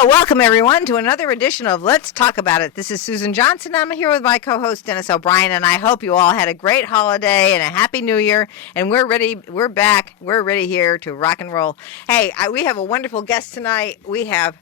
Well, welcome everyone to another edition of Let's Talk About It. This is Susan Johnson. I'm here with my co-host Dennis O'Brien, and I hope you all had a great holiday and a happy new year. And we're ready. We're back. We're ready here to rock and roll. Hey, we have a wonderful guest tonight. We have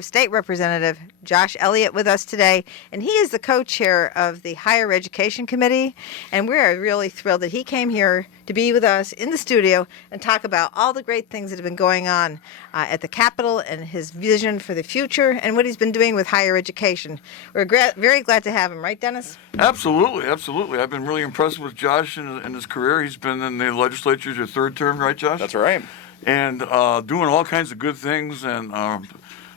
State Representative Josh Elliott with us today, and he is the co-chair of the Higher Education Committee, and we're really thrilled that he came here to be with us in the studio and talk about all the great things that have been going on at the Capitol and his vision for the future and what he's been doing with higher education. We're very glad to have him, right, Dennis? Absolutely, absolutely. I've been really impressed with Josh in his career. He's been in the legislature your third term, right, Josh? That's right. And doing all kinds of good things and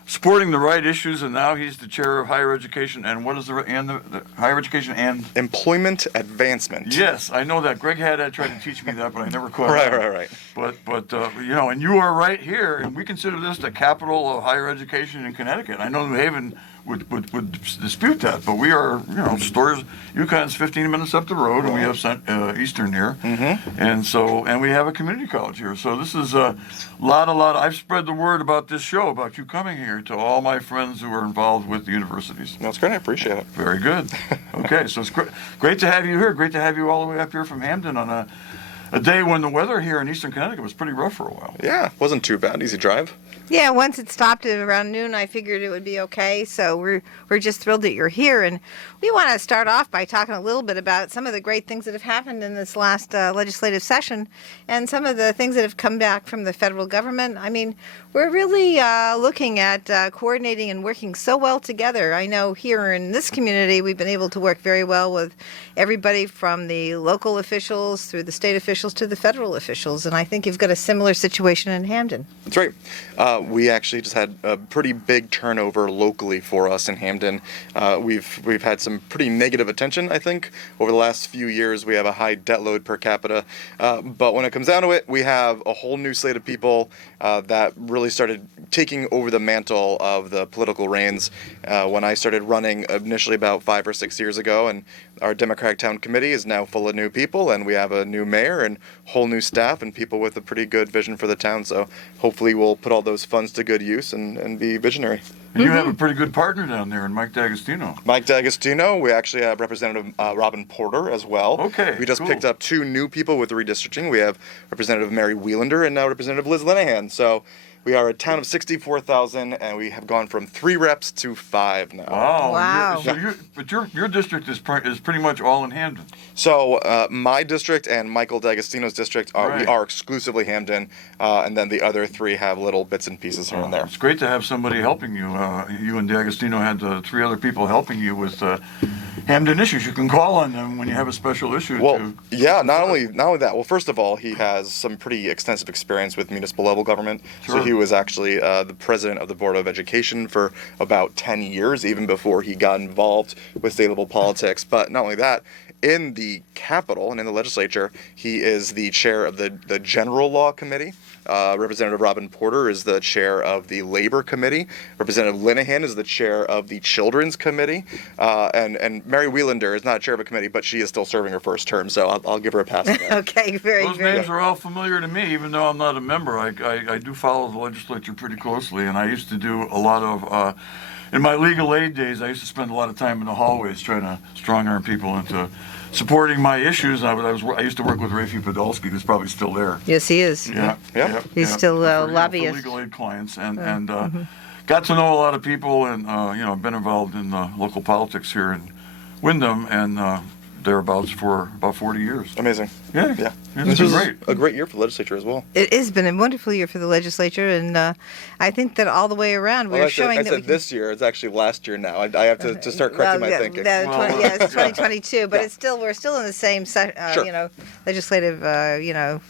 supporting the right issues, and now he's the chair of higher education and the higher education and employment advancement. Yes, I know that. Greg Haddad tried to teach me that, but I never caught Right. But and you are right here, and we consider this the capital of higher education in Connecticut. I know New Haven would dispute that, but we are, Storrs, UConn's 15 minutes up the road, and we have Eastern here, and we have a community college here. So this is a lot. I've spread the word about this show, about you coming here, to all my friends who are involved with the universities. That's great. I appreciate it. Very good. Okay, so it's great to have you here. Great to have you all the way up here from Hamden on a day when the weather here in Eastern Connecticut was pretty rough for a while. Yeah, wasn't too bad. Easy drive. Yeah, once it stopped at around noon, I figured it would be okay. So we're just thrilled that you're here, and we want to start off by talking a little bit about some of the great things that have happened in this last legislative session, and some of the things that have come back from the federal government. I mean, we're really looking at coordinating and working so well together. I know here in this community, we've been able to work very well with everybody from the local officials through the state officials to the federal officials, and I think you've got a similar situation in Hamden. That's right. We actually just had a pretty big turnover locally for us in Hamden. We've had some pretty negative attention, I think, over the last few years. We have a high debt load per capita, but when it comes down to it, we have a whole new slate of people that really started taking over the mantle of the political reins when I started running initially about 5 or 6 years ago, and our Democratic Town Committee is now full of new people, and we have a new mayor and whole new staff and people with a pretty good vision for the town. So hopefully we'll put all those funds to good use and be visionary. And you have a pretty good partner down there in Mike D'Agostino. Mike D'Agostino. We actually have Representative Robin Porter as well. Okay, we just cool. picked up 2 new people with redistricting. We have Representative Mary Wheelander and now Representative Liz Linehan. So we are a town of 64,000, and we have gone from 3 reps to 5 now. Wow. But your district is pretty much all in Hamden. So my district and Michael D'Agostino's district we are exclusively Hamden, and then the other 3 have little bits and pieces here and there. It's great to have somebody helping you. You and D'Agostino had 3 other people helping you with Hamden issues. You can call on them when you have a special issue. Well, not only that. Well, first of all, he has some pretty extensive experience with municipal level government. Sure. So he was actually the president of the Board of Education for about 10 years, even before he got involved with state level politics. But not only that, in the Capitol and in the legislature, he is the chair of the General Law Committee. Representative Robin Porter is the chair of the Labor Committee. Representative Linehan is the chair of the Children's Committee. And Mary Wheelander is not chair of a committee, but she is still serving her first term, so I'll give her a pass on that. Okay, very Those good. names are all familiar to me, even though I'm not a member. I do follow the legislature pretty closely, and I used to do a lot of, in my legal aid days, I used to spend a lot of time in the hallways trying to strong-arm people into supporting my issues. I used to work with Rafi Podolsky, who's probably still there. Yes, he is. Yep. He's still a for lobbyist. legal aid clients, and got to know a lot of people, and been involved in local politics here in Windham and thereabouts for about 40 years. Amazing. Yeah. This It's was great. a great year for the legislature as well. It has been a wonderful year for the legislature, and I think that all the way around we're showing I that we said this year. It's actually last year now. I have to start correcting my thinking. It's 2022, but we're still in the same Sure. legislative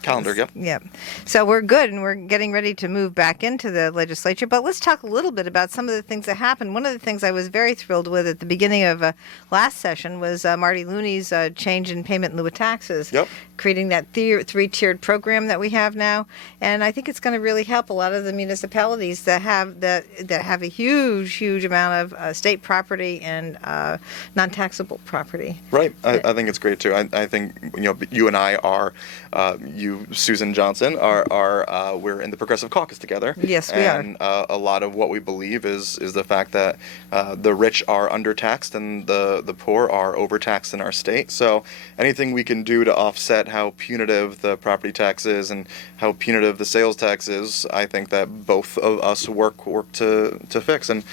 Calendar, yep. Yeah. So we're good, and we're getting ready to move back into the legislature. But let's talk a little bit about some of the things that happened. One of the things I was very thrilled with at the beginning of last session was Marty Looney's change in payment in lieu of taxes. Yep. Creating that three-tiered program that we have now, and I think it's going to really help a lot of the municipalities that have a huge amount of state property and non-taxable property. Right. I think it's great too. I think you and I are, you Susan Johnson are we're in the Progressive Caucus together. Yes, we are. And a lot of what we believe is the fact that the rich are undertaxed and the poor are overtaxed in our state. So anything we can do to offset how punitive the property tax is and how punitive the sales tax is, I think that both of us work to fix. And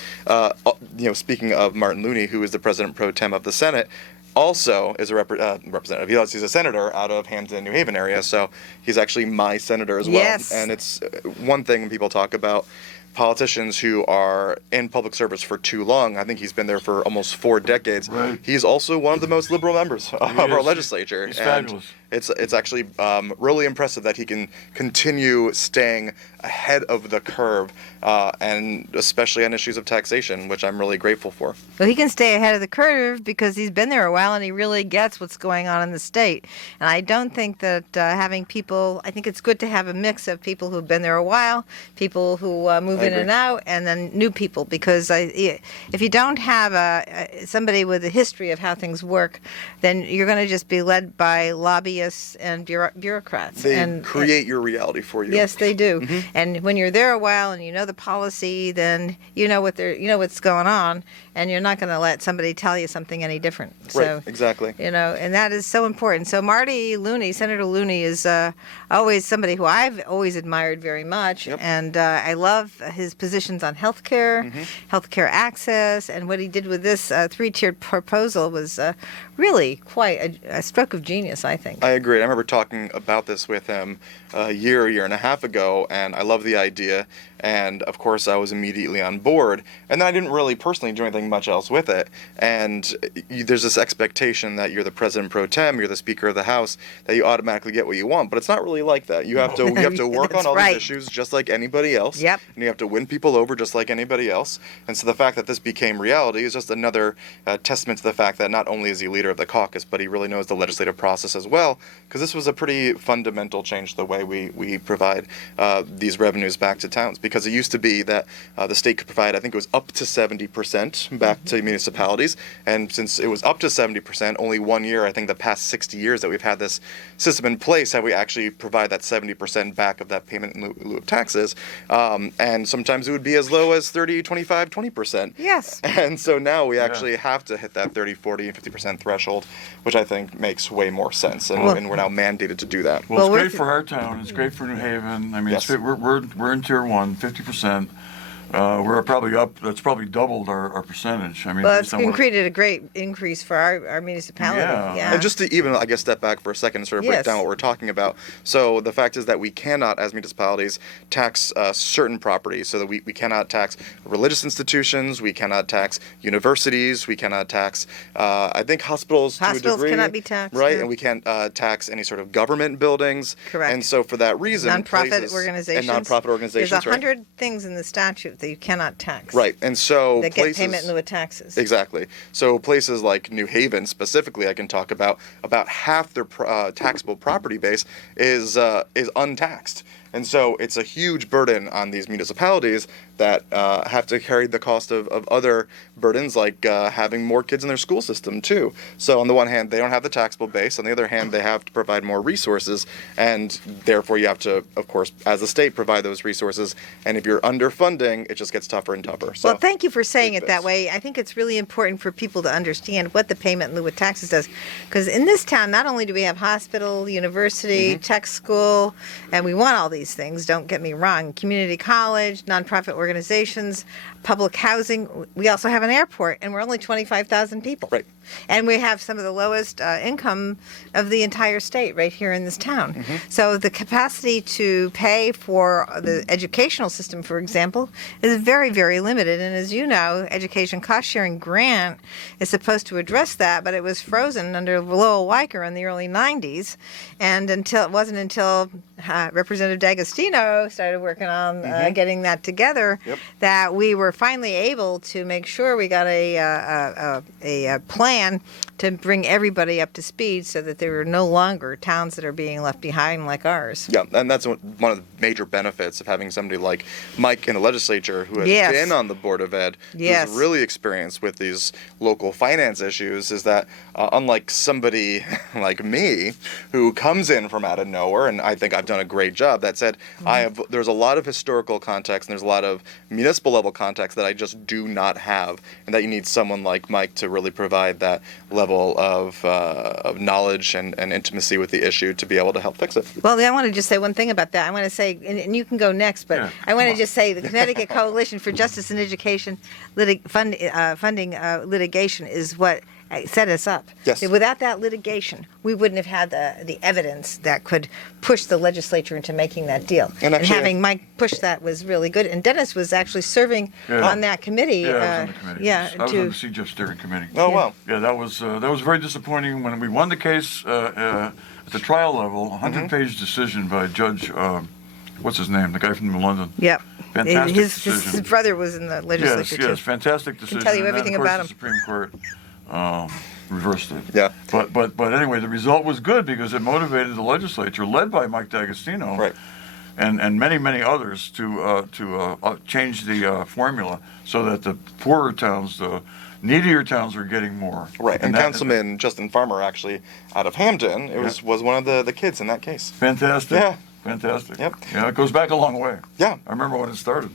speaking of Martin Looney, who is the president pro tem of the Senate, also is a representative. He's a senator out of Hampton, New Haven area, so he's actually my senator as well. Yes. And it's one thing when people talk about politicians who are in public service for too long. I think he's been there for almost 4 decades. Right. He's also one of the most liberal members of our is. legislature. He's and fabulous. It's actually really impressive that he can continue staying ahead of the curve, and especially on issues of taxation, which I'm really grateful for. Well, he can stay ahead of the curve because he's been there a while and he really gets what's going on in the state. And I don't think that having people, I think it's good to have a mix of people who've been there a while, people who move in agree. and out, and then new people. Because if you don't have somebody with a history of how things work, then you're going to just be led by lobbyists and bureaucrats. They create your reality for you. Yes, they do. And when you're there a while and you know the policy, then you know what's going on, and you're not going to let somebody tell you something any different. So, Right, exactly. and that is so important. So Marty Looney, Senator Looney, is always somebody who I've always admired very much, Yep. and I love his positions on healthcare, healthcare access, and what he did with this three-tiered proposal was really quite a stroke of genius, I think. I agree. I remember talking about this with him a year and a half ago, and I love the idea. And of course, I was immediately on board. And then I didn't really personally do anything much else with it. And there's this expectation that you're the president pro tem, you're the Speaker of the House, that you automatically get what you want. But it's not really like that. You have to work on That's all right. these issues just like anybody else. Yep. And you have to win people over just like anybody else. And so the fact that this became reality is just another testament to the fact that not only is he leader of the caucus, but he really knows the legislative process as well. Because this was a pretty fundamental change to the way we provide these revenues back to towns. Because it used to be that the state could provide, I think it was up to 70% back to municipalities. And since it was up to 70%, only 1 year, I think the past 60 years that we've had this system in place, have we actually provide that 70% back of that payment in lieu of taxes. And sometimes it would be as low as 30, 25, 20%. Yes. And so now we actually have to hit that 30, 40, and 50% threshold, which I think makes way more sense. And, and we're now mandated to do that. Well, Well, it's great for our town. It's great for New Haven. I mean, Yes. we're in tier 1, 50%. We're probably up. That's probably doubled our percentage. I mean, Well, based it's on what- created a great increase for our municipality. Yeah. And just to even, I guess, step back for a second and sort of break Yes. down what we're talking about. So the fact is that we cannot, as municipalities, tax certain properties. So that we cannot tax religious institutions, we cannot tax universities, we cannot tax, I think, hospitals to a Hospitals degree. cannot be taxed, Right, yeah. and we can't tax any sort of government buildings. Correct. And so for that reason, Nonprofit places- organizations. And nonprofit organizations, There's right? 100 things in the statute that you cannot tax. Right, and so That get places, payment in lieu of taxes. Exactly. So places like New Haven, specifically, I can talk about half their taxable property base is untaxed, and so it's a huge burden on these municipalities that have to carry the cost of other burdens, like having more kids in their school system too. So on the one hand, they don't have the taxable base. On the other hand, they have to provide more resources, and therefore you have to, of course, as a state, provide those resources. And if you're underfunding, it just gets tougher and tougher. So Well, thank you for saying big it that fix. way. I think it's really important for people to understand what the payment in lieu of taxes does. Because in this town, not only do we have hospital, university, tech school, and we want all these things, don't get me wrong, community college, nonprofit organizations, public housing. We also have an airport, and we're only 25,000 people. Right. And we have some of the lowest income of the entire state right here in this town. So the capacity to pay for the educational system, for example, is very, very limited. And as you know, Education Cost Sharing Grant is supposed to address that, but it was frozen under Lowell Weicker in the early 90s. And it wasn't until Representative D'Agostino started working on getting that together, Yep. that we were finally able to make sure we got a plan to bring everybody up to speed so that there were no longer towns that are being left behind like ours. Yeah, and that's one of the major benefits of having somebody like Mike in the legislature who has Yes. been on the Board of Ed, Yes. who's really experienced with these local finance issues, is that unlike somebody like me who comes in from out of nowhere, and I think I've done a great job, that said, there's a lot of historical context and there's a lot of municipal level context that I just do not have, and that you need someone like Mike to really provide that level of knowledge and intimacy with the issue to be able to help fix it. Well, I want to just say one thing about that. I want to say, and you can go next, but Yeah, I want come to just say the Connecticut Coalition for Justice and Education funding litigation is what set us up. Yes. Without that litigation, we wouldn't have had the evidence that could push the legislature into making that deal. And actually, having Mike push that was really good. And Dennis was actually serving Yeah. on that committee. Yeah, I was on the committee. Yeah, I was on the CJIF steering committee. Oh, wow. Yeah, that was very disappointing when we won the case at the trial level. A 100-page decision by Judge, what's his name? The guy from London. Yep. Fantastic his decision. brother was in the legislature too. Yes, fantastic decision. tell you And then, everything of course, about the him. Supreme Court reversed it. Yeah. But anyway, the result was good because it motivated the legislature, led by Mike D'Agostino, Right. and many others, to change the formula so that the poorer towns, the needier towns, are getting more. Right, and that- Councilman Justin Farmer, actually out of Hampden, was one of the kids in that case. Fantastic. Yeah. Fantastic. Yep. Yeah, it goes back a long way. Yeah. I remember when it started.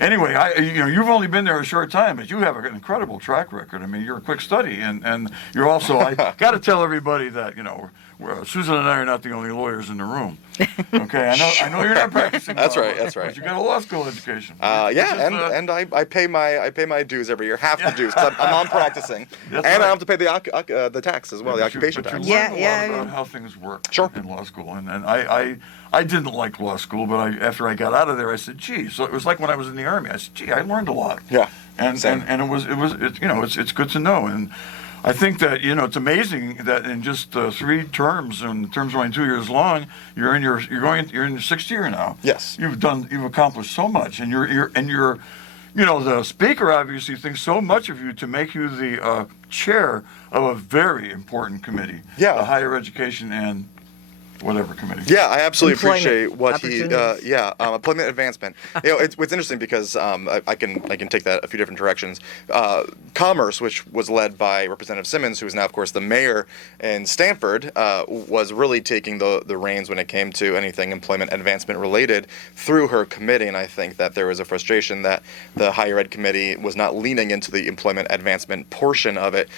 Anyway, you've only been there a short time, but you have an incredible track record. I mean, you're a quick study, and you're also. I got to tell everybody that Susan and I are not the only lawyers in the room. Okay, I know you're not practicing. That's law, right, that's right. But you got a law school education. Yeah, Which is, and I pay my dues every year, half the dues, 'cause I'm non-practicing, That's and right. I have to pay the tax as well, the occupation but tax. you learn Yeah, a lot yeah. about how things work Sure. in law school, and I didn't like law school, but after I got out of there, I said, gee. So it was like when I was in the Army. I said, gee, I learned a lot. Yeah, And same. and it's good to know. And I think that it's amazing that in just 3 terms, and the terms are only 2 years long, you're in your 6th year now. Yes. You've accomplished so much, and you're the speaker obviously thinks so much of you to make you the chair of a very important committee. Yeah. The higher education and whatever committee. Yeah, I absolutely Employment appreciate what opportunities. employment advancement. It's interesting because I can take that a few different directions. Commerce, which was led by Representative Simmons, who is now, of course, the mayor in Stanford, was really taking the reins when it came to anything employment advancement related through her committee, and I think that there was a frustration that the higher ed committee was not leaning into the employment advancement portion of it.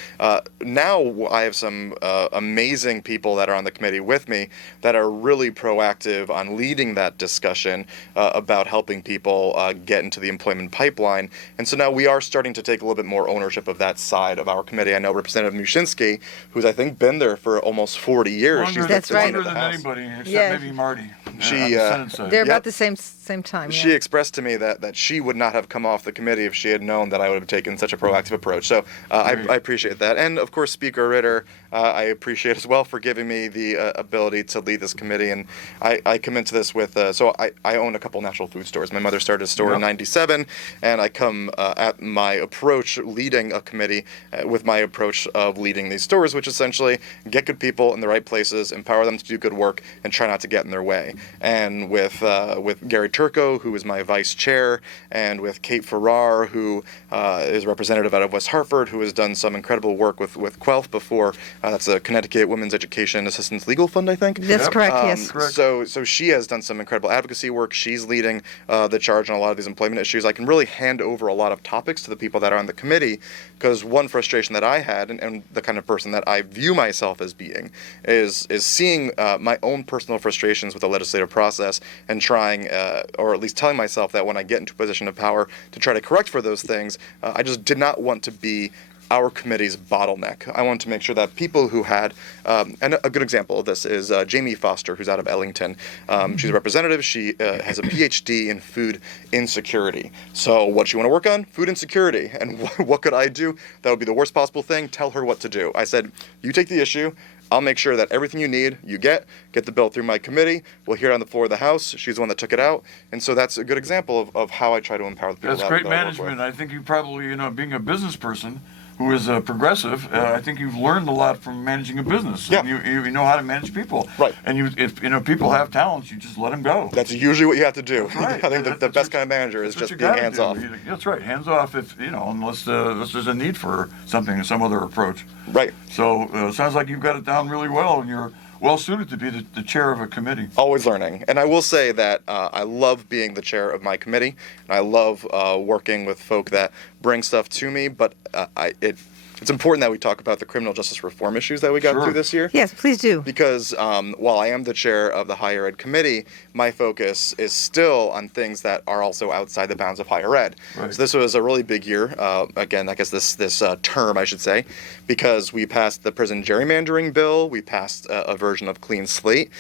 Now I have some amazing people that are on the committee with me that are really proactive on leading that discussion about helping people get into the employment pipeline. And so now we are starting to take a little bit more ownership of that side of our committee. I know Representative Mushinsky, who's I think been there for almost 40 years. Longer, That's the right. queen Longer of the than House. anybody, except Yeah. maybe Marty. She, on the Senate side. They're Yep. about the same time. She Yeah. expressed to me that she would not have come off the committee if she had known that I would have taken such a proactive approach. So I appreciate that. And of course, Speaker Ritter, I appreciate as well for giving me the ability to lead this committee. And I come into this with, so I own a couple natural food stores. My mother started a store in Yep. '97, and I come at my approach leading a committee with my approach of leading these stores, which essentially get good people in the right places, empower them to do good work, and try not to get in their way. And with Gary Turco, who is my vice chair, and with Kate Farrar, who is a representative out of West Hartford, who has done some incredible work with QUELF before. That's the Connecticut Women's Education Assistance Legal Fund, I think. That's Yep. correct. Yes. Correct. So she has done some incredible advocacy work. She's leading the charge on a lot of these employment issues. I can really hand over a lot of topics to the people that are on the committee, because one frustration that I had, and the kind of person that I view myself as being, is seeing my own personal frustrations with the legislative process and trying, or at least telling myself that when I get into a position of power to try to correct for those things, I just did not want to be our committee's bottleneck. I want to make sure that people who had, and a good example of this is Jamie Foster, who's out of Ellington. She's a representative. She has a PhD in food insecurity. So what she want to work on? Food insecurity. And what could I do? That would be the worst possible thing. Tell her what to do. I said, you take the issue. I'll make sure that everything you need, you get the bill through my committee. We'll hear it on the floor of the House. She's the one that took it out. And so that's a good example of how I try to empower the people. That's great management. I think you probably, being a business person who is a progressive, I think you've learned a lot from managing a business. Yeah. And you know how to manage people. Right. And if people have talents, you just let them go. That's usually what you have to do. Right. I think the best kind of manager is just being hands off. That's right. Hands off unless there's a need for something, some other approach. Right. So it sounds like you've got it down really well, and you're well suited to be the chair of a committee. Always learning. And I will say that I love being the chair of my committee, and I love working with folk that bring stuff to me, but it's important that we talk about the criminal justice reform issues that we got Sure. through this year. Yes, please do. Because while I am the chair of the higher ed committee, my focus is still on things that are also outside the bounds of higher ed. Right. So this was a really big year, again, I guess this term, I should say, because we passed the prison gerrymandering bill, we passed a version of Clean Slate,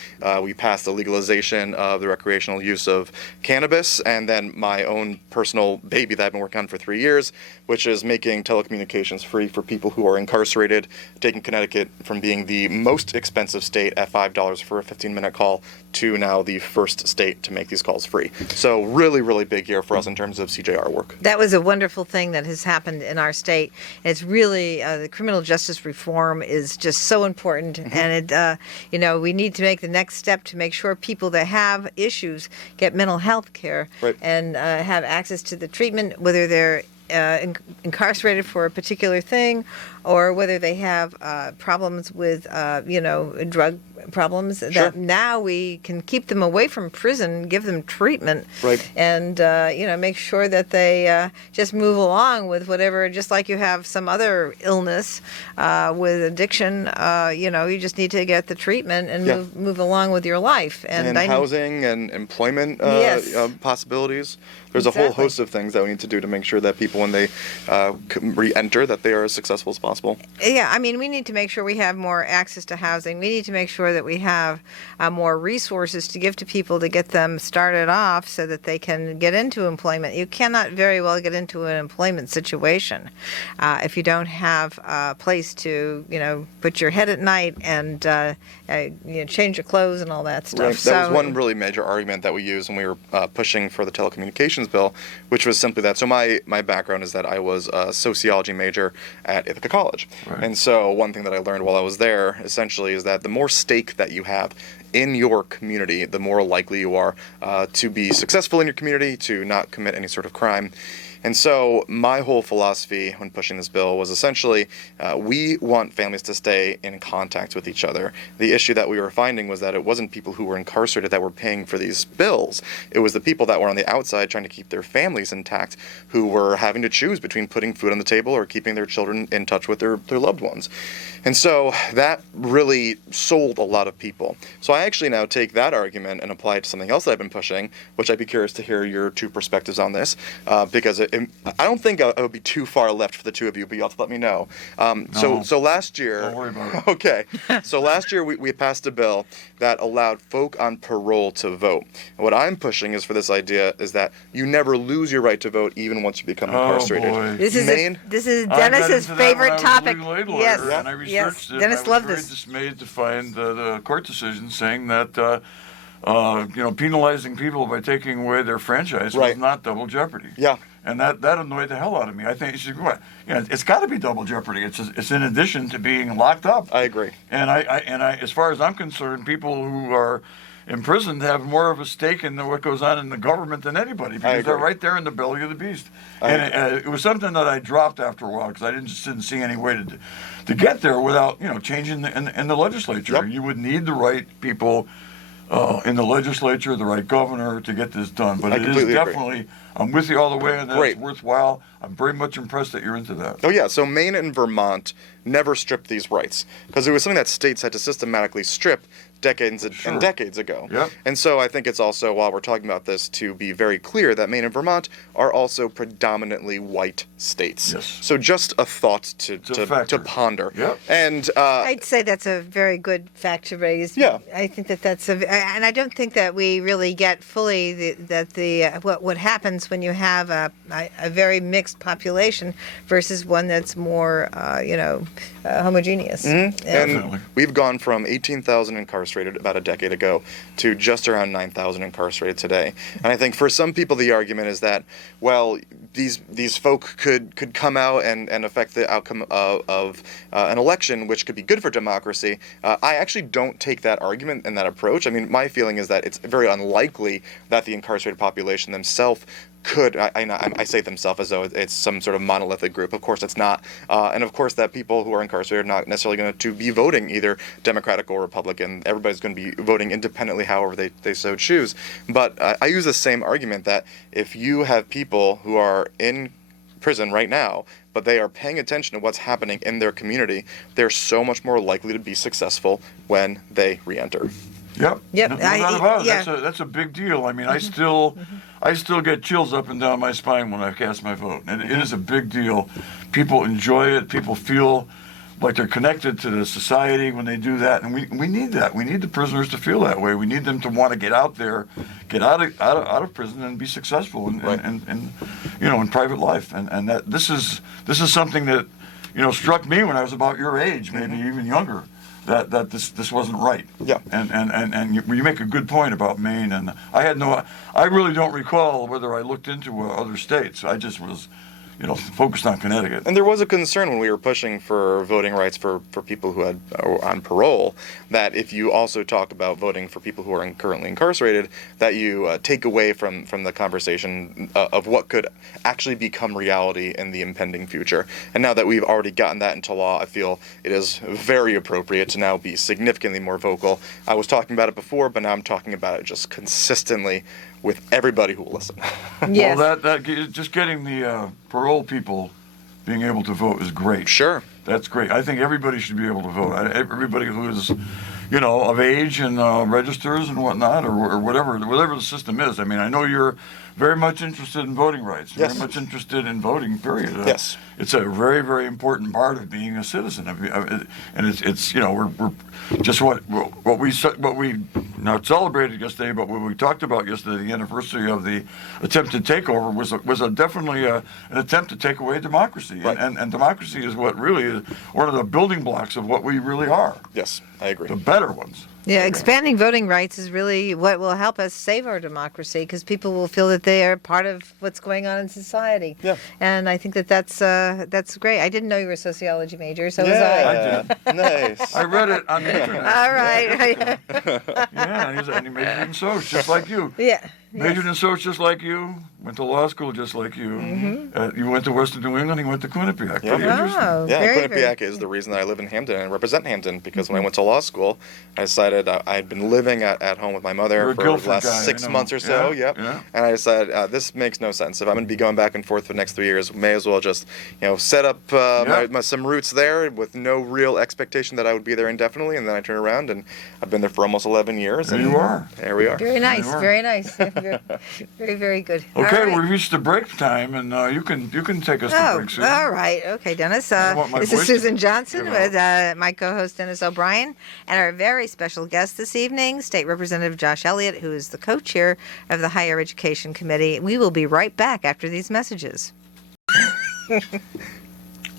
we passed the legalization of the recreational use of cannabis, and then my own personal baby that I've been working on for 3 years, which is making telecommunications free for people who are incarcerated, taking Connecticut from being the most expensive state at $5 for a 15-minute call to now the first state to make these calls free. So really, really big year for us in terms of CJR work. That was a wonderful thing that has happened in our state. It's really the criminal justice reform is just so important, and it, we need to make the next step to make sure people that have issues get mental health care Right. and have access to the treatment, whether they're incarcerated for a particular thing, or whether they have problems with, drug problems. Sure. That now we can keep them away from prison, give them treatment, Right. and make sure that they just move along with whatever. Just like you have some other illness with addiction, you just need to get the treatment and Yeah. move along with your life. And housing and employment Yes. possibilities. There's a whole Exactly. host of things that we need to do to make sure that people, when they re-enter, that they are as successful as possible. Yeah, I mean, we need to make sure we have more access to housing. We need to make sure that we have more resources to give to people to get them started off so that they can get into employment. You cannot very well get into an employment situation if you don't have a place to, put your head at night and change your clothes and all that stuff. Right. That was one really major argument that we used when we were pushing for the telecommunications bill, which was simply that. So my background is that I was a sociology major at Ithaca College. Right. And so one thing that I learned while I was there essentially is that the more stake that you have in your community, the more likely you are to be successful in your community, to not commit any sort of crime. And so my whole philosophy when pushing this bill was essentially we want families to stay in contact with each other. The issue that we were finding was that it wasn't people who were incarcerated that were paying for these bills. It was the people that were on the outside trying to keep their families intact who were having to choose between putting food on the table or keeping their children in touch with their loved ones. And so that really sold a lot of people. So I actually now take that argument and apply it to something else that I've been pushing, which I'd be curious to hear your two perspectives on this, because I don't think I would be too far left for the two of you, but you'll have to let me know. No. So last year... Don't worry about it. Okay. So last year we passed a bill that allowed folk on parole to vote. And what I'm pushing is for this idea is that you never lose your right to vote even once you become incarcerated. Oh, boy. This is Maine- this is I got Dennis's into that favorite when I was a topic. legal aid lawyer, Yes, and I yes. researched it. Dennis I was loved very this. dismayed to find the court decision saying that penalizing people by taking away their franchise Right. was not double jeopardy. Yeah. And that annoyed the hell out of me. I think it's got to be double jeopardy. It's in addition to being locked up. I agree. And I, as far as I'm concerned, people who are imprisoned have more of a stake in what goes on in the government than anybody because they're agree. right there in the belly of the beast. I And it was something that I dropped after a while because I just didn't see any way to get there without changing in the legislature. Yep. You would need the right people in the legislature, the right governor to get this done. But I it is completely agree. definitely, I'm with you all the way, and that's Great. worthwhile. I'm very much impressed that you're into that. Oh yeah, so Maine and Vermont never stripped these rights because it was something that states had to systematically strip decades Sure. and decades ago. Yep. And so I think it's also, while we're talking about this, to be very clear that Maine and Vermont are also predominantly white states. Yes. So just a thought to factor. ponder. Yep. And I'd say that's a very good fact to raise. Yeah. I think that's and I don't think that we really get fully what happens when you have a very mixed population versus one that's more homogeneous. Mm-hmm. Yeah. Definitely. And we've gone from 18,000 incarcerated about a decade ago to just around 9,000 incarcerated today. And I think for some people the argument is that, well, these folk could come out and affect the outcome of an election, which could be good for democracy. I actually don't take that argument and that approach. I mean, my feeling is that it's very unlikely that the incarcerated population themselves could, I say themselves as though it's some sort of monolithic group. Of course it's not. And of course that people who are incarcerated are not necessarily going to be voting either Democratic or Republican. Everybody's going to be voting independently however they so choose. But I use the same argument that if you have people who are in prison right now, but they are paying attention to what's happening in their community, they're so much more likely to be successful when they re-enter. Yep. Yep. No doubt about it. Yeah. That's a big deal. I mean, I still get chills up and down my spine when I cast my vote, and it is a big deal. People enjoy it. People feel like they're connected to the society when they do that, and we need that. We need the prisoners to feel that way. We need them to want to get out there, get out of prison, and be successful in in private life. And that this is something that struck me when I was about your age, maybe even younger. That this wasn't right. Yeah. And you make a good point about Maine, and I really don't recall whether I looked into other states. I just was, focused on Connecticut. And there was a concern when we were pushing for voting rights for people who are on parole, that if you also talk about voting for people who are currently incarcerated, that you take away from the conversation of what could actually become reality in the impending future. And now that we've already gotten that into law, I feel it is very appropriate to now be significantly more vocal. I was talking about it before, but now I'm talking about it just consistently with everybody who will listen. Yes. Well, that just getting the parole people being able to vote is great. Sure. That's great. I think everybody should be able to vote. Everybody who is, of age and registers and whatnot, or whatever the system is. I mean, I know you're very much interested in voting rights. Yes. Very much interested in voting. Period. Yes. It's a very, very important part of being a citizen. And it's we're just what we not celebrated yesterday, but what we talked about yesterday, the anniversary of the attempted takeover was definitely an attempt to take away democracy. Right. And democracy is what really is one of the building blocks of what we really are. Yes, I agree. The better ones. Yeah, expanding voting rights is really what will help us save our democracy, because people will feel that they are part of what's going on in society. Yeah. And I think that's great. I didn't know you were a sociology major, so was yeah, I. Nice. I read it on the internet. All right. Yeah, and he majored in Soch, just like you. Yeah. Majored in Soch, just like you. Went to law school, just like you. Mm-hmm. You went to Western New England. He went to Quinnipiac. Yeah. Pretty interesting. Oh, Yeah, very, Quinnipiac very. is the reason that I live in Hampton and represent Hampton, because when I went to law school, I decided I'd been living at home with my You're mother a for Guilford the last guy, I 6 know. months or so. Yeah, Yep. yeah. And I decided this makes no sense. If I'm going to be going back and forth for the next 3 years, may as well just set up some roots there with no real expectation that I would be there indefinitely. And then I turn around and I've been there for almost 11 years. There and you are. There we are. Very nice. are. Very nice. Very, very, very good. Okay, All right. we've reached the break time, and you can take us to Oh, break, Susan. all right. Okay, Dennis. I want my This is voice Susan to Johnson give out. with my co-host Dennis O'Brien, and our very special guest this evening, State Representative Josh Elliott, who is the co-chair of the Higher Education Committee. We will be right back after these messages.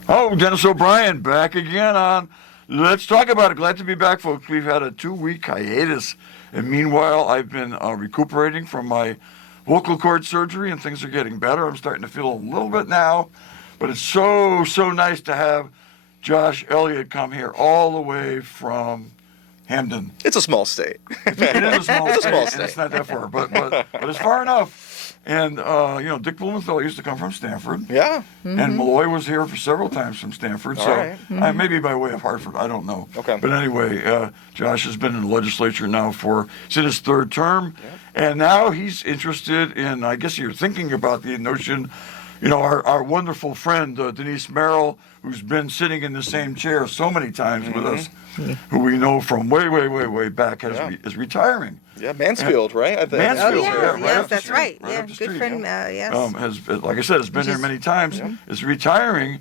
Oh, Dennis O'Brien back again on Let's Talk About It. Glad to be back, folks. We've had a 2-week hiatus, and meanwhile, I've been recuperating from my vocal cord surgery, and things are getting better. I'm starting to feel a little bit now, but it's so nice to have Josh Elliott come here all the way from Hamden. It's a small state. It is a small It's a state, small and state. it's not that far, but it's far enough. And Dick Blumenthal used to come from Stanford. Yeah. And Malloy was here for several times from Stanford. All So right. maybe by way of Hartford, I don't know. Okay. But anyway, Josh has been in the legislature now it's in his 3rd term. And now he's interested in, I guess you're thinking about the notion, our wonderful friend Denise Merrill, who's been sitting in the same chair so many times with us, who we know from way back, is retiring. Yeah, Mansfield, right? Mansfield, Oh, yeah, right yes, up the that's street, right. right Yeah, up the good street, friend, yeah. yes. Has, like I said, has been here many times, is retiring,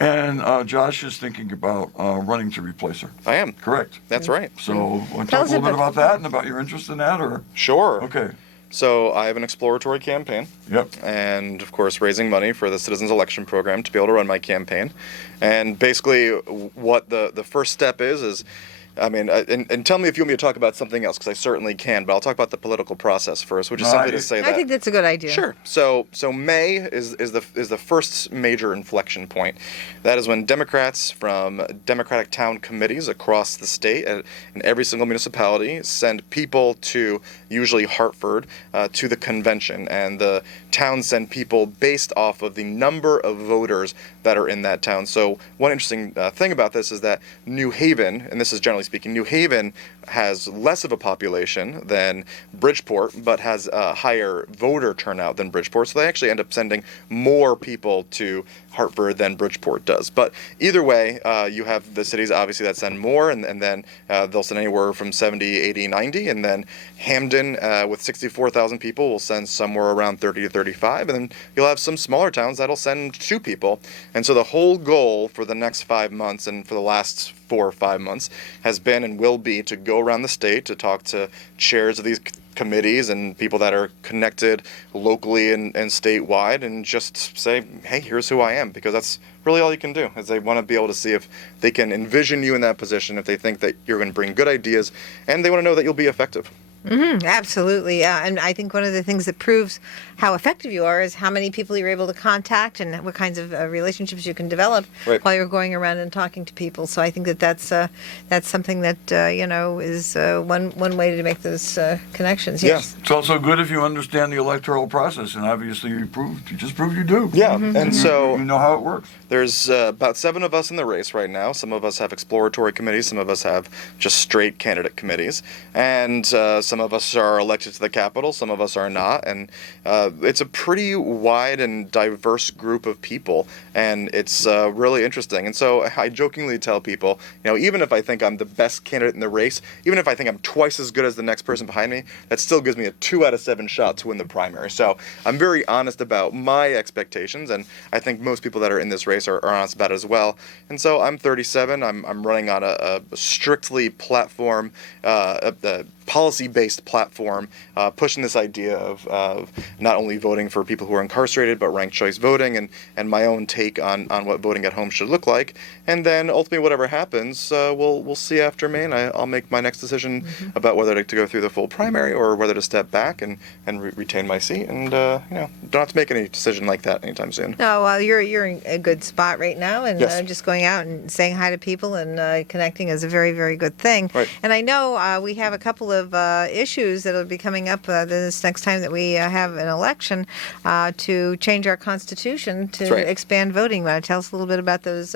and Josh is thinking about running to replace her. I am. Correct. That's right. So, want to Tell talk a us little bit about- about that and about your interest in that, or? Sure. Okay. So I have an exploratory campaign. Yep. And of course raising money for the Citizens Election Program to be able to run my campaign. And basically what the first step is I mean, and tell me if you want me to talk about something else, because I certainly can, but I'll talk about the political process first, which is simply to say that I think that's a good idea. Sure. So May is the first major inflection point. That is when Democrats from Democratic town committees across the state and in every single municipality send people to usually Hartford to the convention, and the towns send people based off of the number of voters that are in that town. So one interesting thing about this is that New Haven, and this is generally speaking, New Haven has less of a population than Bridgeport, but has a higher voter turnout than Bridgeport. So they actually end up sending more people to Hartford than Bridgeport does. But either way, you have the cities obviously that send more, and then they'll send anywhere from 70, 80, 90, and then Hamden with 64,000 people will send somewhere around 30 to 35, and then you'll have some smaller towns that'll send 2 people. And so the whole goal for the next 5 months and for the last 4 or 5 months has been and will be to go around the state to talk to chairs of these committees and people that are connected locally and statewide, and just say, hey, here's who I am, because that's really all you can do, is they want to be able to see if they can envision you in that position, if they think that you're going to bring good ideas, and they want to know that you'll be effective. Absolutely, yeah. And I think one of the things that proves how effective you are is how many people you're able to contact and what kinds of relationships you can develop Right. while you're going around and talking to people. So I think that's something that is one way to make those connections. Yes. It's also good if you understand the electoral process, and obviously you just proved you do. Yeah, and so You know how it works. there's about 7 of us in the race right now. Some of us have exploratory committees, some of us have just straight candidate committees, and some of us are elected to the Capitol, some of us are not, and it's a pretty wide and diverse group of people, and it's really interesting. And so I jokingly tell people, even if I think I'm the best candidate in the race, even if I think I'm twice as good as the next person behind me, that still gives me a 2 out of 7 shot to win the primary. So I'm very honest about my expectations, and I think most people that are in this race are honest about it as well. And so I'm 37. I'm running on a strictly platform, policy-based platform, pushing this idea of not only voting for people who are incarcerated, but ranked choice voting, and my own take on what voting at home should look like. And then ultimately, whatever happens, we'll see after May, and I'll make my next decision about whether to go through the full primary or whether to step back and retain my seat. And don't have to make any decision like that anytime soon. No, well, you're in a good spot right now, and Yes. just going out and saying hi to people and connecting is a very, very good thing. Right. And I know we have a couple of issues that will be coming up this next time that we have an election to change our constitution to That's right. expand voting. Want to tell us a little bit about those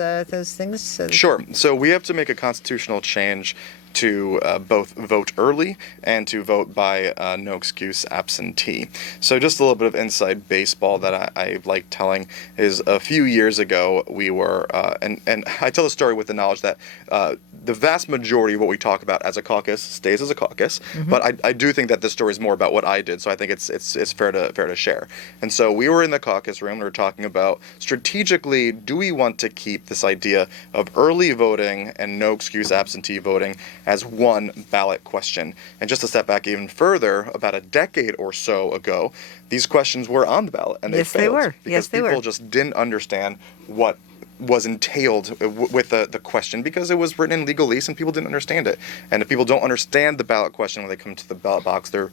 things? Sure. So we have to make a constitutional change to both vote early and to vote by no excuse absentee. So just a little bit of inside baseball that I like telling is a few years ago we were, and I tell the story with the knowledge that the vast majority of what we talk about as a caucus stays as a caucus, but I do think that this story is more about what I did, so I think it's fair to share. And so we were in the caucus room, we were talking about strategically, do we want to keep this idea of early voting and no excuse absentee voting as one ballot question? And just to step back even further, about a decade or so ago, these questions were on the ballot, and they Yes, they failed were. because Yes, they were. people just didn't understand what was entailed with the question, because it was written in legalese and people didn't understand it. And if people don't understand the ballot question when they come to the ballot box, they're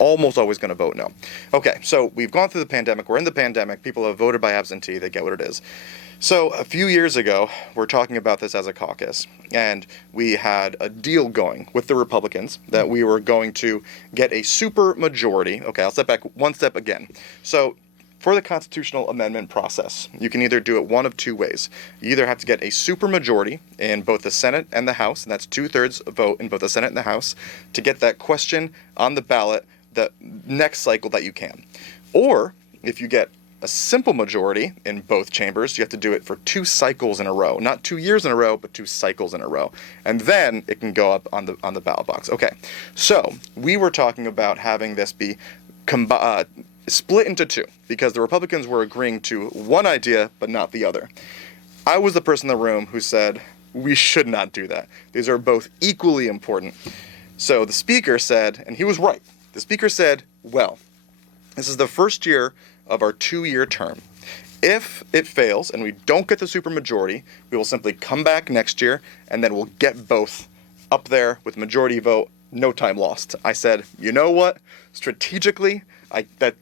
almost always going to vote no. Okay, so we've gone through the pandemic. We're in the pandemic. People have voted by absentee. They get what it is. So a few years ago, we're talking about this as a caucus, and we had a deal going with the Republicans that we were going to get a super majority. Okay, I'll step back one step again. So for the constitutional amendment process, you can either do it one of 2 ways. You either have to get a supermajority in both the Senate and the House, and that's 2/3 vote in both the Senate and the House, to get that question on the ballot the next cycle that you can. Or if you get a simple majority in both chambers, you have to do it for 2 cycles in a row. Not 2 years in a row, but 2 cycles in a row. And then it can go up on the ballot box. Okay, so we were talking about having this be split into 2, because the Republicans were agreeing to one idea, but not the other. I was the person in the room who said, we should not do that. These are both equally important. So the speaker said, and he was right, the speaker said, well, this is the first year of our 2-year term. If it fails and we don't get the supermajority, we will simply come back next year and then we'll get both up there with majority vote, no time lost. I said, you know what? Strategically,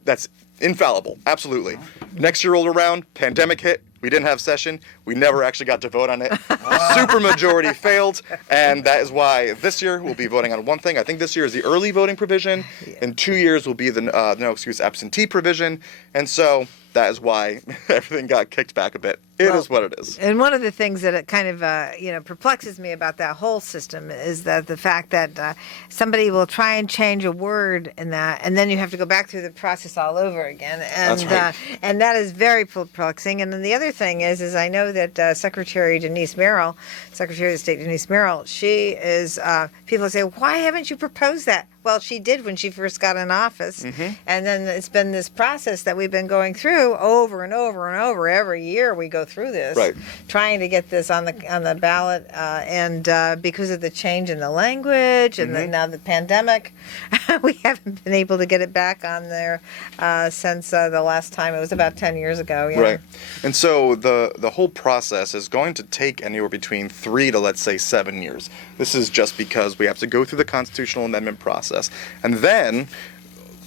that's infallible, absolutely. Next year rolled around, pandemic hit, we didn't have session, we never actually got to vote on it. Supermajority failed, and that is why this year we'll be voting on one thing. I think this year is the early voting provision. In 2 years will be the no excuse absentee provision, and so that is why everything got kicked back a bit. It is what it is. And one of the things that it kind of perplexes me about that whole system is that the fact that somebody will try and change a word in that, and then you have to go back through the process all over again, and That's right. And that is very perplexing. And then the other thing is I know that Secretary of State Denise Merrill, she is. People say, why haven't you proposed that? Well, she did when she first got in office, and then it's been this process that we've been going through over and over and over. Every year we go through this, Right. trying to get this on the ballot, and because of the change in the language and now the pandemic, we haven't been able to get it back on there since the last time. It was about 10 years ago. Yeah. Right. And so the whole process is going to take anywhere between 3 to, let's say, 7 years. This is just because we have to go through the constitutional amendment process. And then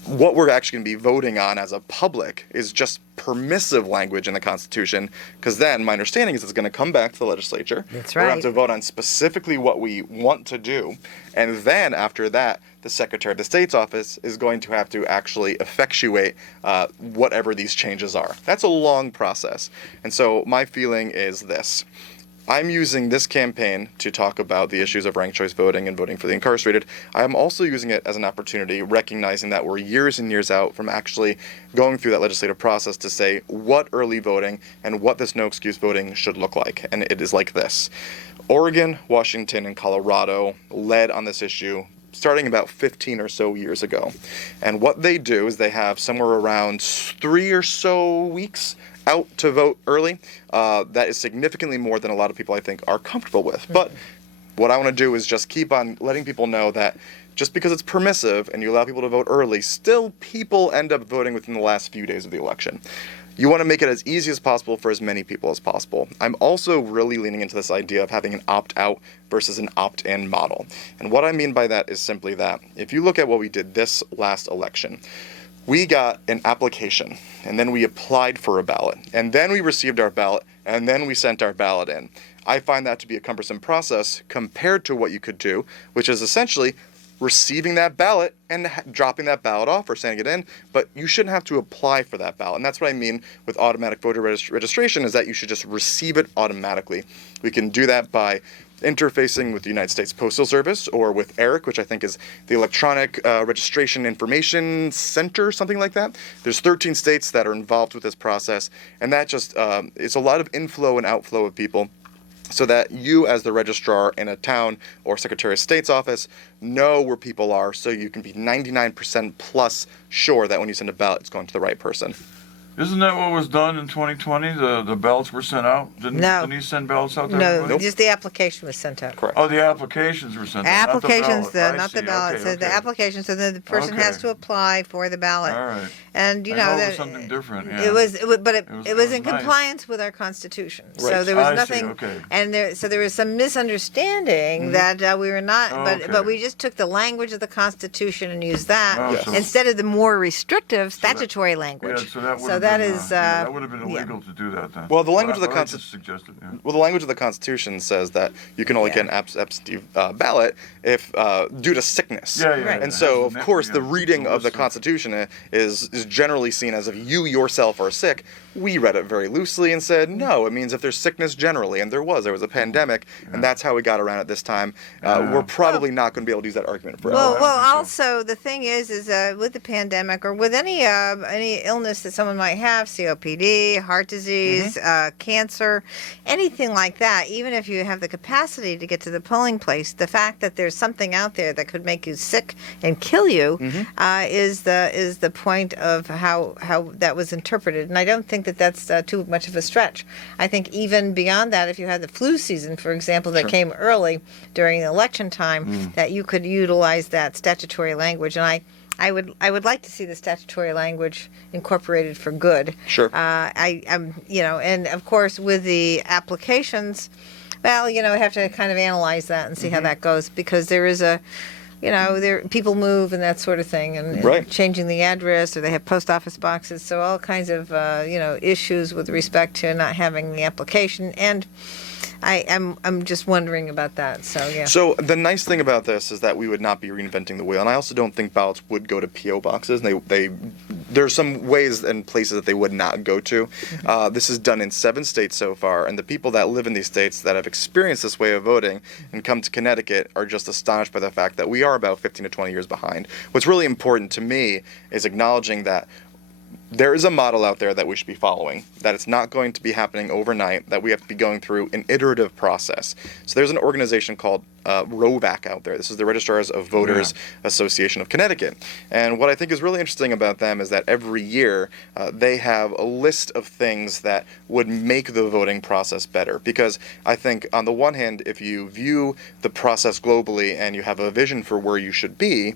what we're actually going to be voting on as a public is just permissive language in the Constitution, because then my understanding is it's going to come back to the legislature. That's We're going right. to have to vote on specifically what we want to do. And then after that, the Secretary of the State's office is going to have to actually effectuate whatever these changes are. That's a long process. And so my feeling is this. I'm using this campaign to talk about the issues of ranked choice voting and voting for the incarcerated. I'm also using it as an opportunity, recognizing that we're years and years out from actually going through that legislative process to say what early voting and what this no excuse voting should look like. And it is like this. Oregon, Washington, and Colorado led on this issue starting about 15 or so years ago. And what they do is they have somewhere around 3 or so weeks out to vote early. That is significantly more than a lot of people, I think, are comfortable with. But what I want to do is just keep on letting people know that just because it's permissive and you allow people to vote early, still people end up voting within the last few days of the election. You want to make it as easy as possible for as many people as possible. I'm also really leaning into this idea of having an opt-out versus an opt-in model. And what I mean by that is simply that if you look at what we did this last election, we got an application, and then we applied for a ballot, and then we received our ballot, and then we sent our ballot in. I find that to be a cumbersome process compared to what you could do, which is essentially receiving that ballot and dropping that ballot off or sending it in, but you shouldn't have to apply for that ballot. And that's what I mean with automatic voter registration, is that you should just receive it automatically. We can do that by interfacing with the United States Postal Service or with ERIC, which I think is the Electronic Registration Information Center, something like that. There's 13 states that are involved with this process, and that just it's a lot of inflow and outflow of people, so that you as the registrar in a town or Secretary of State's office know where people are, so you can be 99% plus sure that when you send a ballot, it's going to the right person. Isn't that what was done in 2020? The ballots were sent out? Didn't Denise send ballots out to No, everybody? just the application was sent out. Correct. Oh, the applications were sent out, Applications, not the not the ballot. I see. ballot. Okay, So the okay. application, so then the person has Okay. to apply for the ballot. All right. And you I know know it that was something different, yeah. It was, but it It was was in nice. compliance with our Constitution. So Right. there was I see, nothing, okay. and so there was some misunderstanding that we were not, Okay. but we just took the language of the Constitution and used that Oh, so- instead of the more restrictive statutory language. Yeah, so that would have that been, is, that would have been illegal to do that then. Well, the language of the What I Consti- just suggested, yeah. Well, the language of the Constitution says that you can only get an absentee ballot if due to sickness. Yeah, yeah, Right. And so, of Yeah, course, the yeah. reading So of the listen. Constitution is generally seen as if you yourself are sick. We read it very loosely and said, no, it means if there's sickness generally, and there was a pandemic, and that's how we got around it this time. We're probably not going to be able to use that argument forever. Well, also the thing is with the pandemic or with any illness that someone might have, COPD, heart disease, cancer, anything like that. Even if you have the capacity to get to the polling place, the fact that there's something out there that could make you sick and kill you is the point of how that was interpreted. And I don't think that that's too much of a stretch. I think even beyond that, if you had the flu season, for example, that came early during the election time, that you could utilize that statutory language. And I would like to see the statutory language incorporated for good. Sure. And of course with the applications, well, I have to kind of analyze that and see how that goes, because there is people move and that sort of thing, and changing the address, or they have post office boxes, so all kinds of issues with respect to not having the application, and I'm just wondering about that. So yeah. So the nice thing about this is that we would not be reinventing the wheel, and I also don't think ballots would go to PO boxes. There's some ways and places that they would not go to. This is done in 7 states so far, and the people that live in these states that have experienced this way of voting and come to Connecticut are just astonished by the fact that we are about 15 to 20 years behind. What's really important to me is acknowledging that there is a model out there that we should be following, that it's not going to be happening overnight, that we have to be going through an iterative process. So there's an organization called ROVAC out there. This is the Registrars of Voters Association of Connecticut. And what I think is really interesting about them is that every year they have a list of things that would make the voting process better. Because I think on the one hand, if you view the process globally and you have a vision for where you should be,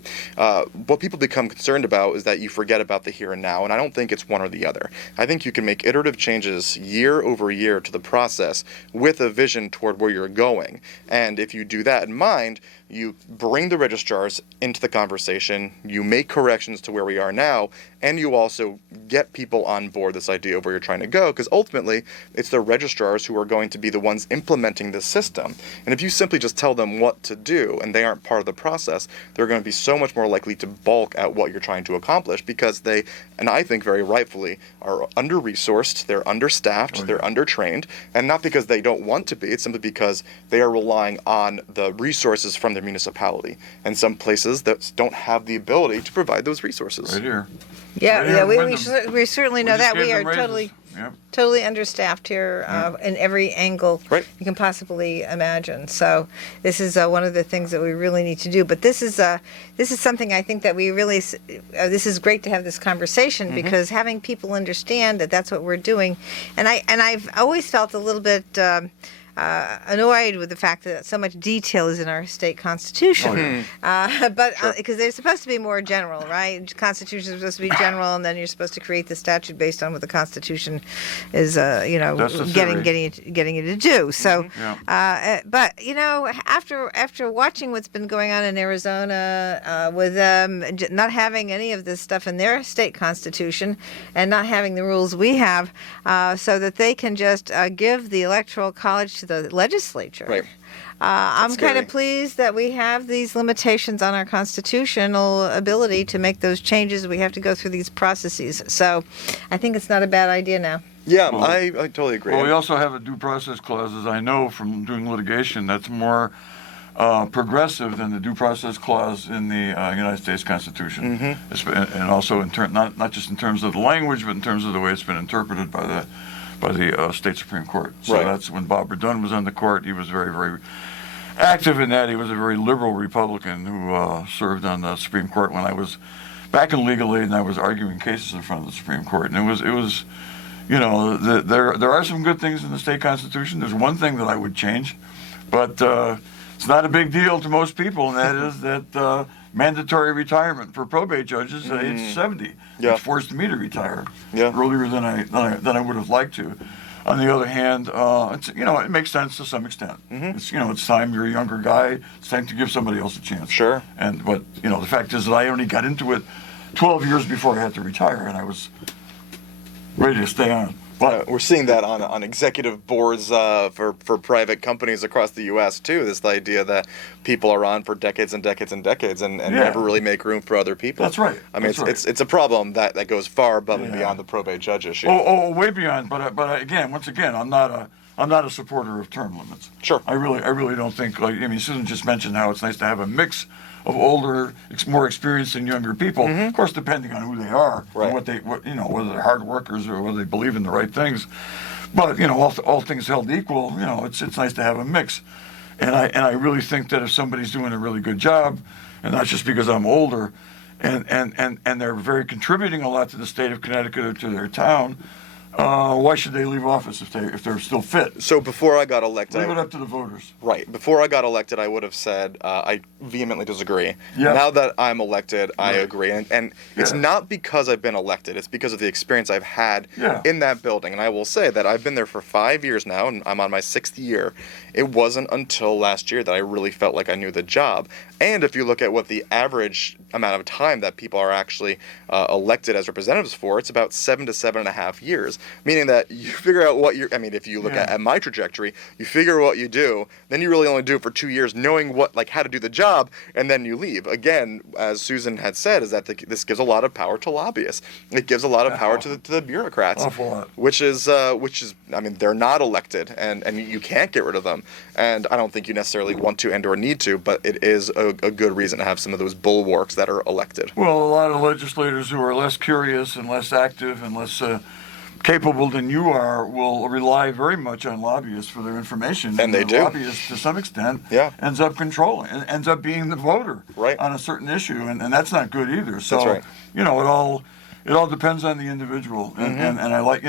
what people become concerned about is that you forget about the here and now. And I don't think it's one or the other. I think you can make iterative changes year over year to the process with a vision toward where you're going. And if you do that in mind, you bring the registrars into the conversation, you make corrections to where we are now, and you also get people on board this idea of where you're trying to go, because ultimately it's the registrars who are going to be the ones implementing the system. And if you simply just tell them what to do and they aren't part of the process, they're going to be so much more likely to balk at what you're trying to accomplish, because they, and I think very rightfully, are under-resourced, they're understaffed, they're undertrained, and not because they don't want to be, it's simply because they are relying on the resources from their municipality. And some places that don't have the ability to provide those resources. Right here. Yeah, we certainly know that. We are raises. totally understaffed here in every angle you can possibly imagine. So this is one of the things that we really need to do. But this is something I think that we really, this is great to have this conversation, because having people understand that that's what we're doing. And I've always felt a little bit annoyed with the fact that so much detail is in our state constitution. But because they're supposed to be more general, right? Constitution is supposed to be general, and then you're supposed to create the statute based on what the Constitution is, getting you to do. So, but after watching what's been going on in Arizona with them not having any of this stuff in their state constitution and not having the rules we have, so that they can just give the Electoral College to the legislature. Right. I'm kind of pleased that we have these limitations on our constitutional ability to make those changes. We have to go through these processes. So I think it's not a bad idea now. Yeah, I totally agree. Well, we also have a due process clause, as I know from doing litigation, that's more progressive than the due process clause in the United States Constitution. And also not just in terms of the language, but in terms of the way it's been interpreted by the state Supreme Court. So that's when Bob Verdun was on the court. He was very, very active in that. He was a very liberal Republican who served on the Supreme Court when I was back in legal aid and I was arguing cases in front of the Supreme Court. And it was there are some good things in the state constitution. There's one thing that I would change, but it's not a big deal to most people, and that is that mandatory retirement for probate judges at age 70. Which forced me to retire earlier than I would have liked to. On the other hand, it makes sense to some extent. It's time. You're a younger guy. It's time to give somebody else a chance. Sure. But the fact is that I only got into it 12 years before I had to retire, and I was ready to stay on. But We're seeing that on executive boards for private companies across the U.S. too. This idea that people are on for decades and decades and decades and Yeah. never really make room for other people. That's right. I mean, That's right. it's a problem that goes far above and Yeah. beyond the probate judge issue. way beyond. But again, once again, I'm not a supporter of term limits. Sure. I really don't think. Like, I mean, Susan just mentioned how it's nice to have a mix of older, more experienced and younger people. Of course, depending on who they are, Right. and whether they're hard workers or whether they believe in the right things. But all things held equal, it's nice to have a mix. And I really think that if somebody's doing a really good job, and not just because I'm older, and they're very contributing a lot to the state of Connecticut or to their town, why should they leave office if they're still fit? So before I got elected, Leave it up to the voters. right, before I got elected, I would have said I vehemently disagree. Yeah. Now that I'm elected, I Right. agree, and it's Yeah. not because I've been elected; it's because of the experience I've had Yeah. in that building. And I will say that I've been there for 5 years now, and I'm on my 6th year. It wasn't until last year that I really felt like I knew the job. And if you look at what the average amount of time that people are actually elected as representatives for, it's about 7 to 7.5 years. Meaning that you figure out what you're. I mean, if you look Yeah. at my trajectory, you figure what you do, then you really only do it for 2 years, knowing how to do the job, and then you leave. Again, as Susan had said, is that this gives a lot of power to lobbyists. It gives a lot of power to the bureaucrats, Awful lot. which is. I mean, they're not elected, and you can't get rid of them. And I don't think you necessarily want to and or need to, but it is a good reason to have some of those bulwarks that are elected. Well, a lot of legislators who are less curious and less active and less capable than you are will rely very much on lobbyists for their information. And they the do. Lobbyists, to some extent, Yeah. ends up controlling, and ends up being the voter Right. on a certain issue, and that's not good either. So, That's right. it all depends on the individual, and I like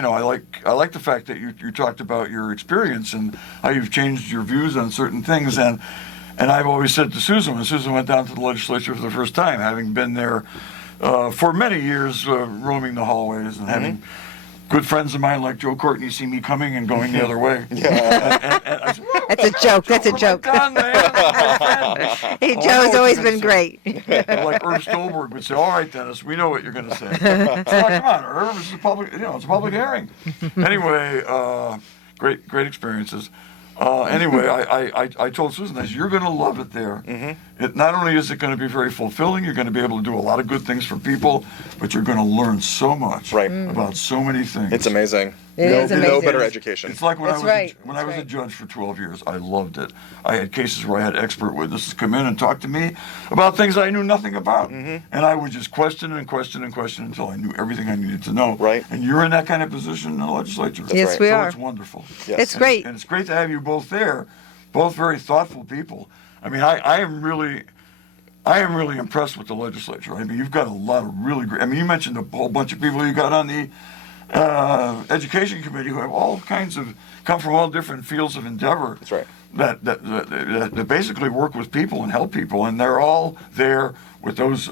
the fact that you talked about your experience and how you've changed your views on certain things, and I've always said to Susan, when Susan went down to the legislature for the first time, having been there for many years, roaming the hallways and having good friends of mine like Joe Courtney see me coming and going the other way. Yeah. And I said, "Whoa, That's a joke. That's a what have I joke. done, man? That's my friend." Hey, Oh, I know Joe's what always you're been gonna say. great. Like Irv Stolberg would say, "All right, Dennis, we know what you're going to say." So, come on, Irv, this is a public, it's a public hearing. Anyway, great experiences. Anyway, I told Susan, I said, you're going to love it there. It not only is it going to be very fulfilling, you're going to be able to do a lot of good things for people, but you're going to learn so much Right. about so many things. It's amazing. It is No amazing. better education. It's like when That's I was right. when That's I was a right. judge for 12 years. I loved it. I had cases where I had expert witnesses come in and talk to me about things I knew nothing about, and I would just question and question and question until I knew everything I needed to know. Right. And you're in that kind of position in the legislature. Yes, right. we So are. it's wonderful. Yes. It's great. And it's great to have you both there, both very thoughtful people. I mean, I am really impressed with the legislature. I mean, you've got a lot of really great. I mean, you mentioned a whole bunch of people you got on the education committee who have all kinds of come from all different fields of endeavor. That's right. That basically work with people and help people, and they're all there with those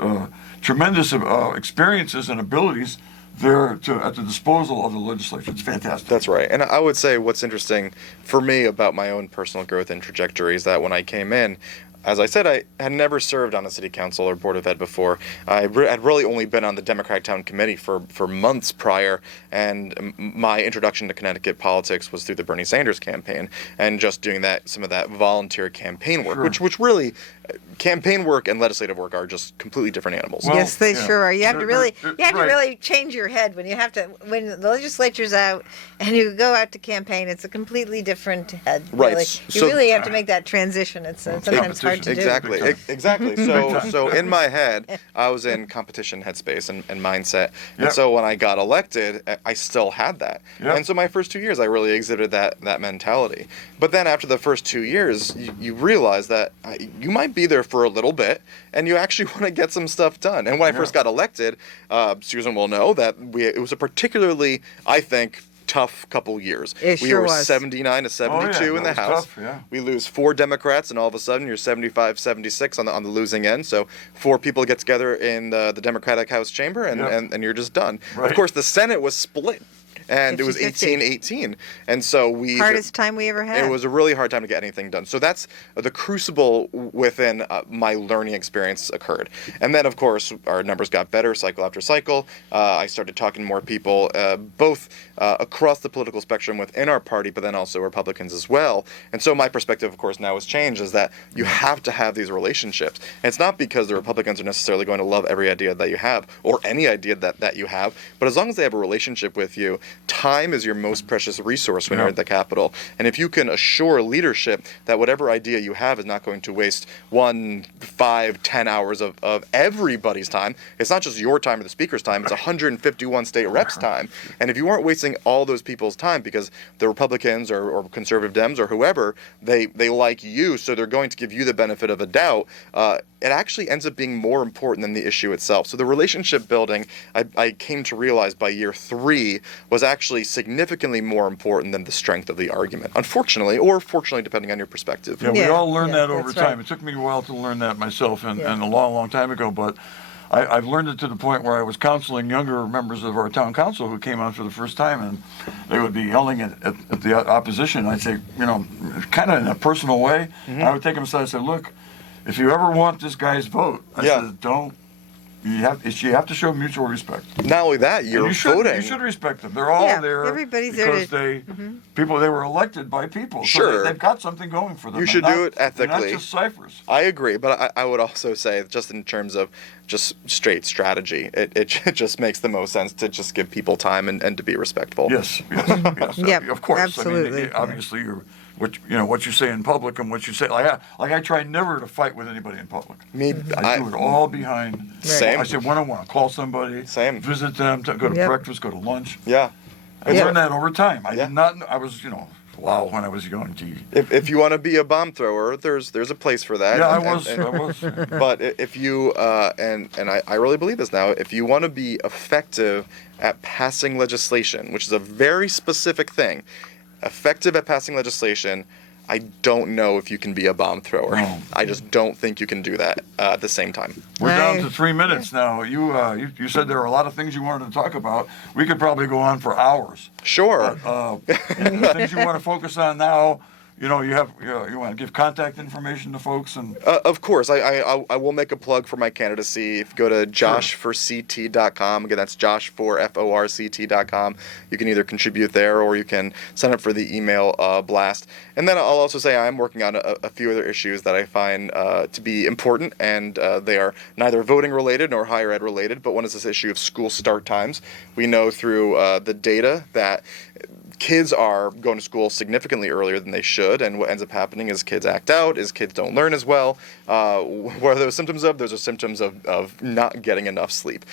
tremendous experiences and abilities there at the disposal of the legislature. It's fantastic. That's right. And I would say what's interesting for me about my own personal growth and trajectory is that when I came in, as I said, I had never served on a city council or board of ed before. I had really only been on the Democratic Town Committee for months prior, and my introduction to Connecticut politics was through the Bernie Sanders campaign, and just doing some of that volunteer campaign work, Sure. which really, campaign work and legislative work are just completely different animals. Well, Yes, they yeah. sure are. You have to They're- really, they're- you have to right. really change your head when when the legislature's out and you go out to campaign. It's a completely different head. Right, Really. You so- really have to make that transition. It's sometimes hard to do. Exactly, Big time. exactly. Big So, time. so in my head, I was in competition headspace and mindset, and Yep. so when I got elected, I still had that. Yep. And so my first 2 years, I really exhibited that mentality. But then after the first 2 years, you realize that you might be there for a little bit, and you actually want to get some stuff done. And when I first got elected, Susan will know that it was a particularly, I think, tough couple years. It we sure were was. 79 to 72 in the that was House. tough, yeah. We lose 4 Democrats, and all of a sudden you're 75-76 on the losing end. So 4 people get together in the Democratic House chamber, and, Yep. and you're just done. Right. Of course, the Senate was split. and it was 50-50. 18-18. And so Hardest time we ever had. it was a really hard time to get anything done. So that's the crucible within my learning experience occurred. And then, of course, our numbers got better cycle after cycle. I started talking to more people, both across the political spectrum within our party, but then also Republicans as well. And so my perspective, of course, now has changed, is that you have to have these relationships. And it's not because the Republicans are necessarily going to love every idea that you have or any idea that you have, but as long as they have a relationship with you, time is your most precious resource when you're at the Capitol. And if you can assure leadership that whatever idea you have is not going to waste 1, 5, 10 hours of everybody's time, it's not just your time or the speaker's time, it's 151 state reps' time. And if you aren't wasting all those people's time because the Republicans or conservative Dems or whoever, they like you, so they're going to give you the benefit of a doubt, it actually ends up being more important than the issue itself. So the relationship building, I came to realize by year 3, was actually significantly more important than the strength of the argument. Unfortunately, or fortunately, depending on your perspective. Yeah, we Yeah, all learn yeah, that over that's time. right. It took me a while to learn that myself and Yeah. a long, long time ago, but I've learned it to the point where I was counseling younger members of our town council who came on for the first time, and they would be yelling at the opposition. I'd say, kind of in a personal way, I would take them aside and say, look, if you ever want this guy's vote, I said, you have to show mutual respect. Not only that, And you're you should, voting. You should respect them. They're all Yeah, there everybody's there because to- they were elected by people. Sure. So they've got something going for them. You They're should not- do it They're ethically. not just ciphers. I agree, but I would also say, just in terms of just straight strategy, it just makes the most sense to just give people time and to be respectful. Yes, yes. Yep, Of course. absolutely. I mean, obviously, what you say in public and what you say. Like I try never to fight with anybody in public. I do it all behind. Same. I say one-on-one. Call somebody. Same. Visit them. Go to Yep. breakfast. Go to lunch. Yeah. I learned that over time. I Yeah. did not. I was, wow, when I was young. Gee. If you want to be a bomb thrower, there's a place for that. Yeah, I And- was. But if you and I really believe this now, if you want to be effective at passing legislation, which is a very specific thing, effective at passing legislation, I don't know if you can be a bomb thrower. No. I just don't think you can do that at the same time. We're down Right. to 3 minutes now. You said there were a lot of things you wanted to talk about. We could probably go on for hours. Sure. The things you want to focus on now, you want to give contact information to folks and. Of course, I will make a plug for my candidacy. If you go to joshforct.com, again, that's josh4forct.com. You can either contribute there or you can sign up for the email blast. And then I'll also say I'm working on a few other issues that I find to be important, and they are neither voting related nor higher ed related, but one is this issue of school start times. We know through the data that kids are going to school significantly earlier than they should, and what ends up happening is kids act out, is kids don't learn as well. What are those symptoms of? Those are symptoms of not getting enough sleep.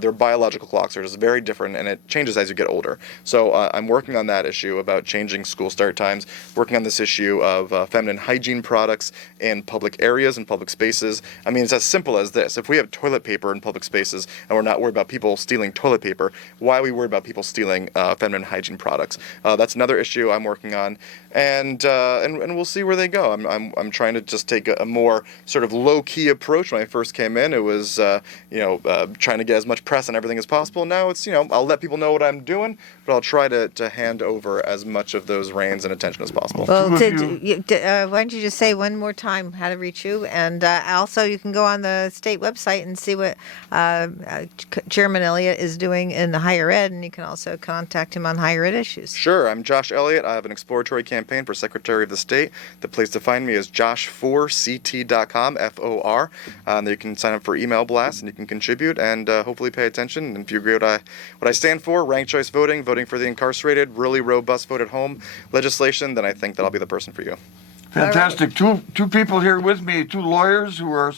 Their biological clocks are just very different, and it changes as you get older. So I'm working on that issue about changing school start times, working on this issue of feminine hygiene products in public areas and public spaces. I mean, it's as simple as this. If we have toilet paper in public spaces and we're not worried about people stealing toilet paper, why are we worried about people stealing feminine hygiene products? That's another issue I'm working on, and we'll see where they go. I'm trying to just take a more sort of low key approach. When I first came in, it was trying to get as much press on everything as possible. Now it's I'll let people know what I'm doing, but I'll try to hand over as much of those reins and attention as possible. Well, Two of why don't you just say one more time how to reach you? And also, you can go on the state website and see what Chairman Elliott is doing in higher ed, and you can also contact him on higher ed issues. Sure, I'm Josh Elliott. I have an exploratory campaign for Secretary of the State. The place to find me is josh4ct.com, FOR. There you can sign up for email blasts and you can contribute and hopefully pay attention. And if you agree what I stand for, ranked choice voting, voting for the incarcerated, really robust vote at home legislation, then I think that I'll be the person for you. Fantastic. Two people here with me, two lawyers who are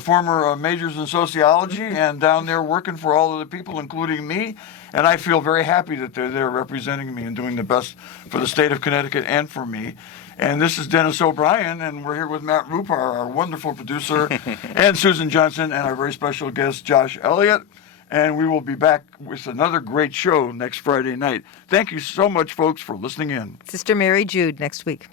former majors in sociology and down there working for all of the people, including me. And I feel very happy that they're there representing me and doing the best for the state of Connecticut and for me. And this is Dennis O'Brien, and we're here with Matt Rupar, our wonderful producer, and Susan Johnson, and our very special guest, Josh Elliott. And we will be back with another great show next Friday night. Thank you so much, folks, for listening in. Sister Mary Jude next week.